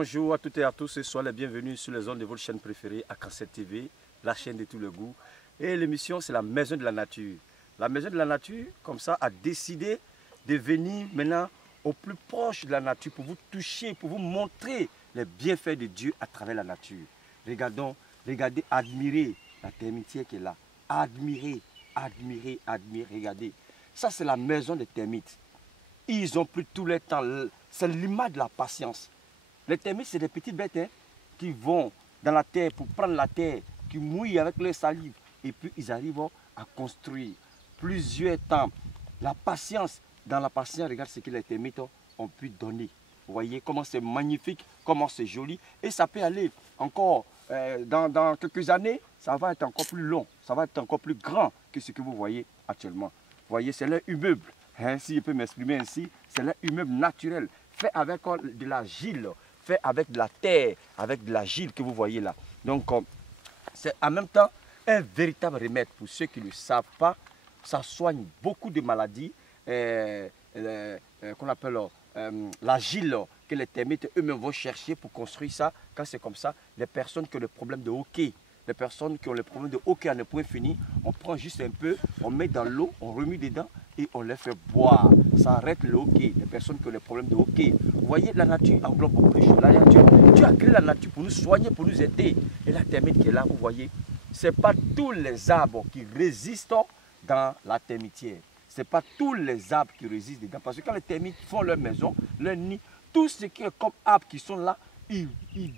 Bonjour à toutes et à tous, soyez les bienvenus sur les ondes de votre chaîne préférée, Akaset TV, la chaîne de tout le goût. Et l'émission, c'est la Maison de la Nature. La Maison de la Nature, comme ça, a décidé de venir maintenant au plus proche de la nature pour vous toucher, pour vous montrer les bienfaits de Dieu à travers la nature. Regardez, admirez la termitière qui est là. Admirez, regardez. Ça, c'est la maison des termites. Ils ont pris tout le temps. C'est l'image de la patience. Les termites, c'est des petites bêtes qui vont dans la terre pour prendre la terre, qui mouillent avec leur salive. Et puis, ils arrivent à construire plusieurs temps. La patience, dans la patience, regarde ce que les termites ont pu donner. Vous voyez comment c'est magnifique, comment c'est joli. Et ça peut aller encore, dans quelques années, ça va être encore plus long. Ça va être encore plus grand que ce que vous voyez actuellement. Vous voyez, c'est leur immeuble. Si je peux m'exprimer ainsi, c'est leur immeuble naturel, fait avec de l'argile, fait avec de la terre, avec de l'argile que vous voyez là. Donc, c'est en même temps un véritable remède pour ceux qui ne le savent pas. Ça soigne beaucoup de maladies, qu'on appelle l'argile que les termites eux-mêmes vont chercher pour construire ça. Quand c'est comme ça, les personnes qui ont le problème de hoquet, les personnes qui ont le problème de hoquet à ne point fini, on prend juste un peu, on met dans l'eau, on remue dedans et on les fait boire. Ça arrête le hoquet, les personnes qui ont le problème de hoquet. Vous voyez, la nature englobe beaucoup de choses. La nature, Dieu a créé la nature pour nous soigner, pour nous aider. Et la termite qui est là, vous voyez, ce n'est pas tous les arbres qui résistent dans la termitière. Ce n'est pas tous les arbres qui résistent dedans. Parce que quand les termites font leur maison, leur nid, tout ce qui est comme arbres qui sont là, ils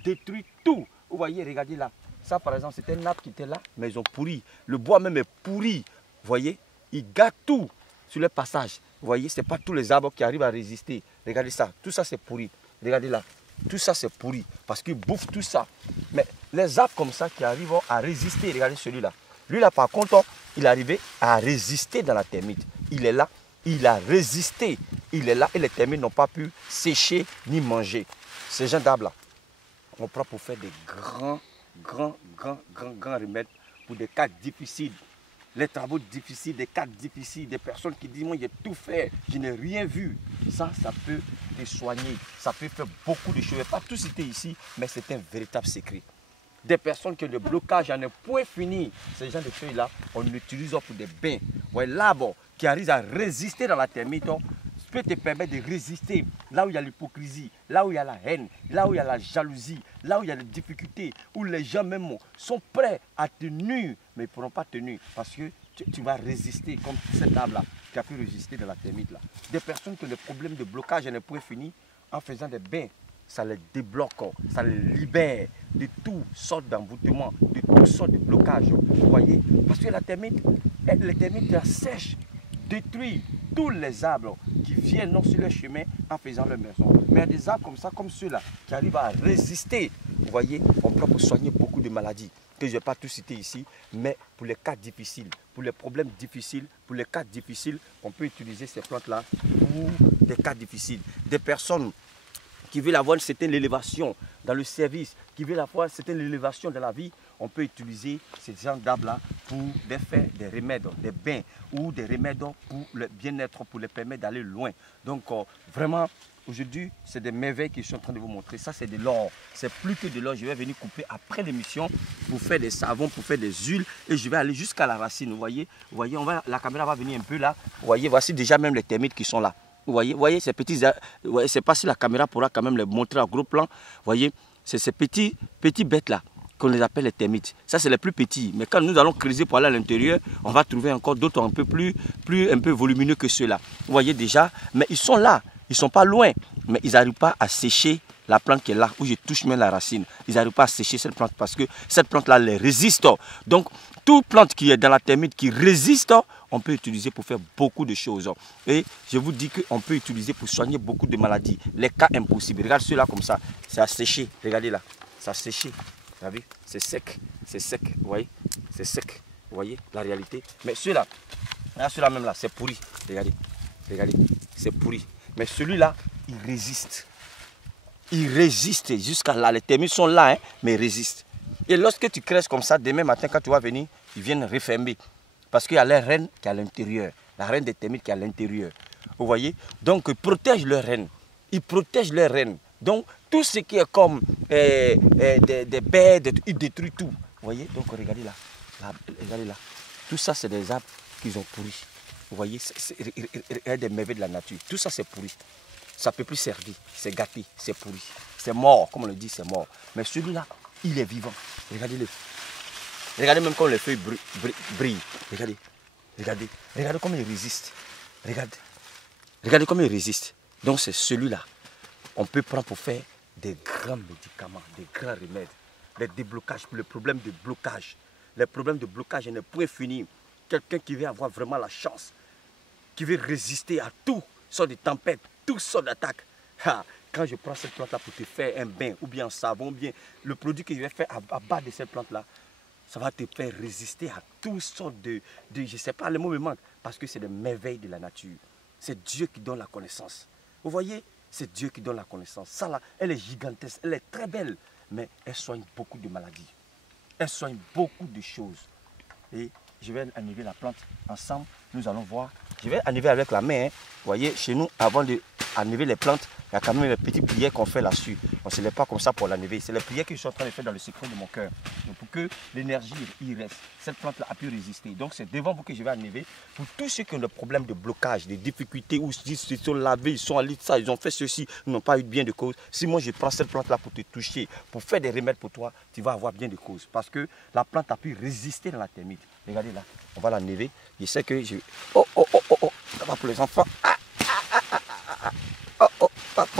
détruisent tout. Vous voyez, regardez là. Ça, par exemple, c'était un arbre qui était là, mais ils ont pourri. Le bois même est pourri. Vous voyez, ils gâtent tout sur le passage. Vous voyez, ce n'est pas tous les arbres qui arrivent à résister. Regardez ça, tout ça c'est pourri. Regardez là, tout ça c'est pourri parce qu'ils bouffent tout ça. Mais les arbres comme ça qui arrivent à résister, regardez celui-là. Lui-là, par contre, il est arrivé à résister dans la termite. Il est là, il a résisté. Il est là et les termites n'ont pas pu sécher ni manger. Ces gens d'arbres-là, on prend pour faire des grands remèdes pour des cas difficiles. Les travaux difficiles, des cas difficiles, des personnes qui disent, moi j'ai tout fait, je n'ai rien vu. Ça peut te soigner, ça peut faire beaucoup de choses. Je ne vais pas tout citer ici, mais c'est un véritable secret. Des personnes qui ont des blocages à un point fini, ces gens de feuilles-là, on l'utilise pour des bains. Ouais, l'arbre qui arrive à résister dans la termite, peut te permettre de résister là où il y a l'hypocrisie, là où il y a la haine, là où il y a la jalousie, là où il y a les difficultés, où les gens même sont prêts à tenir, mais ils ne pourront pas tenir parce que tu vas résister comme cet arbre-là qui a pu résister dans la termite là. Des personnes qui ont des problèmes de blocage à un point fini, en faisant des bains, ça les débloque, ça les libère de toutes sortes d'envoûtements, de toutes sortes de blocages. Vous voyez? Parce que la termite, les termites la sèchent, détruit tous les arbres qui viennent sur le chemin en faisant leur maison. Mais il y a des arbres comme ça, comme ceux-là, qui arrivent à résister. Vous voyez, on peut pour soigner beaucoup de maladies, que je ne vais pas tout citer ici, mais pour les cas difficiles, pour les problèmes difficiles, pour les cas difficiles, on peut utiliser ces plantes-là pour des cas difficiles. Des personnes qui veulent avoir une certaine élévation dans le service, qui veulent avoir une certaine élévation dans la vie, on peut utiliser ces gens d'arbres-là pour faire des remèdes, des bains ou des remèdes pour le bien-être, pour les permettre d'aller loin. Donc vraiment, aujourd'hui, c'est des merveilles que je suis en train de vous montrer. Ça, c'est de l'or. C'est plus que de l'or. Je vais venir couper après l'émission pour faire des savons, pour faire des huiles et je vais aller jusqu'à la racine. Vous voyez, la caméra va venir un peu là. Vous voyez, voici déjà même les termites qui sont là. Vous voyez ces petits, c'est pas si la caméra pourra quand même les montrer à gros plan. Vous voyez, c'est ces petits bêtes-là qu'on les appelle les termites. Ça, c'est les plus petits. Mais quand nous allons creuser pour aller à l'intérieur, on va trouver encore d'autres un peu un peu volumineux que ceux-là. Vous voyez déjà, mais ils sont là, ils ne sont pas loin. Mais ils n'arrivent pas à sécher la plante qui est là, où je touche même la racine. Ils n'arrivent pas à sécher cette plante parce que cette plante-là les résiste. Donc, toute plante qui est dans la termite qui résiste, on peut utiliser pour faire beaucoup de choses. Et je vous dis qu'on peut utiliser pour soigner beaucoup de maladies. Les cas impossibles. Regarde ceux-là comme ça. C'est à sécher. Regardez là. Ça a séché. Vous avez vu? C'est sec. C'est sec. Vous voyez? C'est sec. Vous voyez la réalité? Mais ceux-là, ceux-là même là, c'est pourri. Regardez. Regardez. C'est pourri. Mais celui-là, il résiste. Il résiste jusqu'à là. Les termites sont là, mais ils résistent. Et lorsque tu crèches comme ça, demain matin, quand tu vas venir, ils viennent refermer. Parce qu'il y a la reine qui est à l'intérieur. La reine des termites qui est à l'intérieur. Vous voyez? Donc, ils protègent leur reine. Ils protègent leur reine. Donc, tout ce qui est comme des bêtes, il détruit tout. Vous voyez? Donc, regardez là. Regardez là. Tout ça, c'est des arbres qui ont pourri. Vous voyez? C'est des merveilles de la nature. Tout ça, c'est pourri. Ça ne peut plus servir. C'est gâté, c'est pourri. C'est mort, comme on le dit, c'est mort. Mais celui-là, il est vivant. Regardez-le. Regardez même comme les feuilles brillent. Regardez. Regardez. Regardez comment il résiste. Regardez. Regardez comment il résiste. Donc c'est celui-là. On peut prendre pour faire des grands médicaments, des grands remèdes. Les déblocages, les problèmes de blocage. Les problèmes de blocage, il ne peut finir. Quelqu'un qui veut avoir vraiment la chance, qui veut résister à tout sortes de tempêtes, toutes sortes d'attaques. Quand je prends cette plante-là pour te faire un bain, ou bien un savon, ou bien le produit que je vais faire à bas de cette plante-là, ça va te faire résister à toutes sortes de je ne sais pas, le mot me manque, parce que c'est des merveilles de la nature. C'est Dieu qui donne la connaissance. Vous voyez, c'est Dieu qui donne la connaissance. Ça là, elle est gigantesque, elle est très belle, mais elle soigne beaucoup de maladies. Elle soigne beaucoup de choses. Et je vais enlever la plante ensemble, nous allons voir. Je vais enlever avec la main. Hein. Vous voyez, chez nous, avant d'enlever les plantes, il y a quand même les petites prières qu'on fait là-dessus. Ce n'est pas comme ça pour l'enlever. C'est les prières que je suis en train de faire dans le secret de mon cœur. Donc pour que l'énergie y reste, cette plante-là a pu résister. Donc c'est devant vous que je vais enlever. Pour tous ceux qui ont des problèmes de blocage, des difficultés, ou ils se sont lavés, ils sont allés de ça, ils ont fait ceci, ils n'ont pas eu bien de cause. Si moi je prends cette plante-là pour te toucher, pour faire des remèdes pour toi, tu vas avoir bien de cause. Parce que la plante a pu résister dans la termite. Regardez là, on va l'enlever. Je sais que je... Oh, ça va pour les enfants.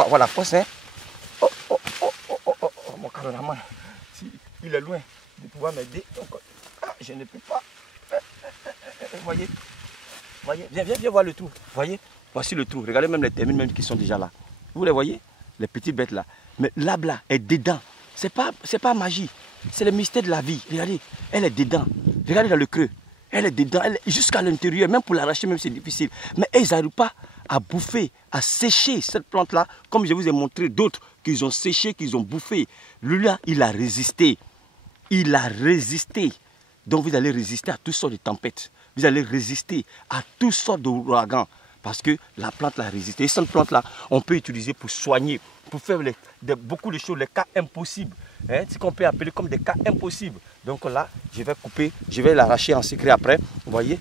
Voilà, force, hein. Mon caméraman, il est loin de pouvoir m'aider. Je ne peux pas. Voyez, viens voir le trou. Voyez, voici le trou. Regardez même les termites même qui sont déjà là. Vous les voyez, les petites bêtes là. Mais l'arbre là est dedans. C'est pas magie. C'est le mystère de la vie. Regardez, elle est dedans. Regardez dans le creux. Elle est dedans, jusqu'à l'intérieur. Même pour l'arracher, même c'est difficile. Mais ils n'arrivent pas à bouffer, à sécher cette plante-là, comme je vous ai montré d'autres qu'ils ont séché, qu'ils ont bouffé. Lui-là, il a résisté. Il a résisté. Donc vous allez résister à toutes sortes de tempêtes. Vous allez résister à toutes sortes d'ouragans. Parce que la plante l'a résisté. Et cette plante-là, on peut utiliser pour soigner, pour faire beaucoup de choses, les cas impossibles. Hein, ce qu'on peut appeler comme des cas impossibles. Donc là, je vais couper, je vais l'arracher en secret après. Vous voyez,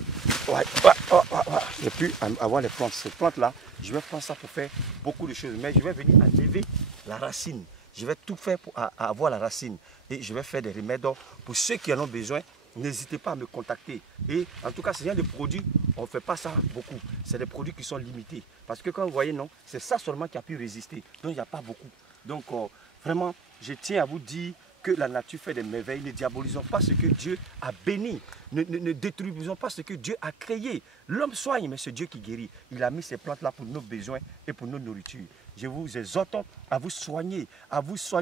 j'ai pu avoir les plantes. Cette plante-là, je vais prendre ça pour faire beaucoup de choses. Mais je vais venir enlever la racine. Je vais tout faire pour avoir la racine. Et je vais faire des remèdes pour ceux qui en ont besoin. N'hésitez pas à me contacter. Et en tout cas, ce genre de produits, on ne fait pas ça beaucoup. C'est des produits qui sont limités. Parce que quand vous voyez, non, c'est ça seulement qui a pu résister. Donc, il n'y a pas beaucoup. Donc, vraiment, je tiens à vous dire que la nature fait des merveilles. Ne diabolisons pas ce que Dieu a béni. Ne détruisons pas ce que Dieu a créé. L'homme soigne, mais c'est Dieu qui guérit. Il a mis ces plantes-là pour nos besoins et pour nos nourritures. Je vous exhorte à vous soigner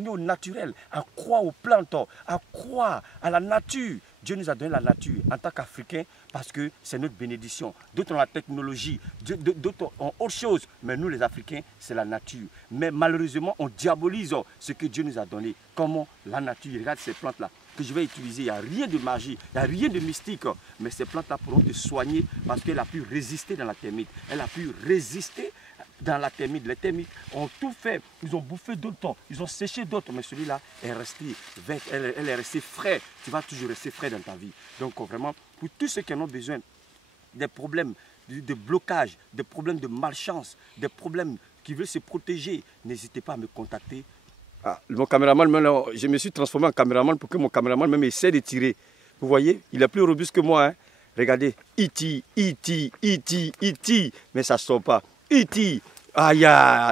au naturel, à croire aux plantes, à croire à la nature. Dieu nous a donné la nature en tant qu'Africains parce que c'est notre bénédiction. D'autres ont la technologie, d'autres ont autre chose. Mais nous les Africains, c'est la nature. Mais malheureusement, on diabolise ce que Dieu nous a donné. Comment la nature, regarde ces plantes-là que je vais utiliser. Il n'y a rien de magie, il n'y a rien de mystique. Mais ces plantes-là pourront te soigner parce qu'elle a pu résister dans la termite. Elle a pu résister dans la termite. Les termites ont tout fait. Ils ont bouffé d'autres, ils ont séché d'autres. Mais celui-là est resté vert, elle est restée frais. Tu vas toujours rester frais dans ta vie. Donc vraiment, pour tous ceux qui en ont besoin, des problèmes de blocage, des problèmes de malchance, des problèmes qui veulent se protéger, n'hésitez pas à me contacter. Mon caméraman, je me suis transformé en caméraman pour que mon caméraman même essaie de tirer. Vous voyez, il est plus robuste que moi. Hein? Regardez, il tire, mais ça ne sort pas. E.T.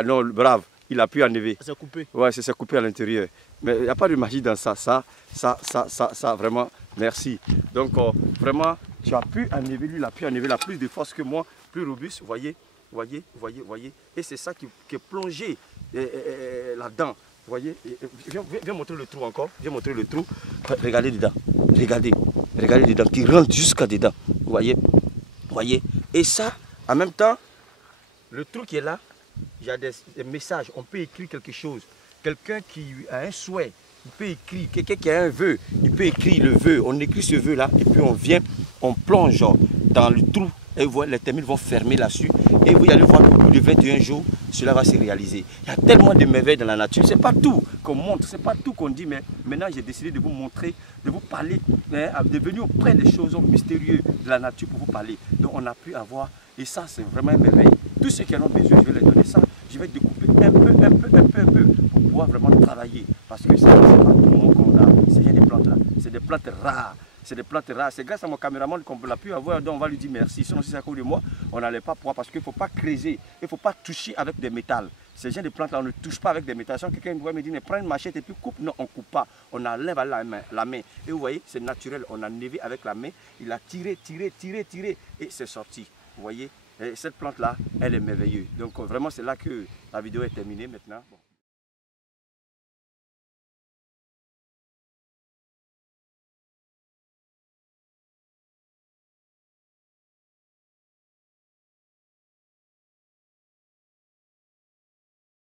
Non, brave, il a pu enlever. C'est coupé. Ouais, c'est coupé à l'intérieur. Mais il n'y a pas de magie dans ça. Ça, vraiment, merci. Donc, vraiment, tu as pu enlever, lui, il a pu enlever, il a plus de force que moi, plus robuste, voyez. Et c'est ça qui est plongé là-dedans. Vous voyez, viens montrer le trou encore. Viens montrer le trou. Regardez dedans. Regardez dedans, qui rentre jusqu'à dedans. Vous voyez. Et ça, en même temps, le trou qui est là, il y a des messages. On peut écrire quelque chose. Quelqu'un qui a un souhait, il peut écrire. Quelqu'un qui a un vœu, il peut écrire le vœu. On écrit ce vœu-là et puis on vient, on plonge dans le trou Et vous voyez, les termites vont fermer là-dessus. Et vous allez voir qu'au bout de 21 jours, cela va se réaliser. Il y a tellement de merveilles dans la nature. Ce n'est pas tout qu'on montre, ce n'est pas tout qu'on dit, mais maintenant j'ai décidé de vous montrer, de vous parler, de venir auprès des choses mystérieuses de la nature pour vous parler. Donc on a pu avoir, et ça c'est vraiment une merveille. Tous ceux qui en ont besoin, je vais leur donner ça. Je vais découper un peu pour pouvoir vraiment travailler. Parce que c'est pas tout le monde qu'on a. C'est rien des plantes là. C'est des plantes rares. C'est des plantes rares. C'est grâce à mon caméraman qu'on l'a pu avoir. Donc on va lui dire merci. Sinon, si c'est à cause de moi, on n'allait pas pouvoir. Parce qu'il ne faut pas creuser. Il ne faut pas toucher avec des métals. Ces gens de plantes là, on ne touche pas avec des métals. Si quelqu'un me dit, mais prends une machette et puis coupe. Non, on ne coupe pas. On enlève la main. Et vous voyez, c'est naturel. On a enlevé avec la main. Il a tiré. Et c'est sorti. Vous voyez. Et cette plante là, elle est merveilleuse. Donc vraiment, c'est là que la vidéo est terminée maintenant. Bon.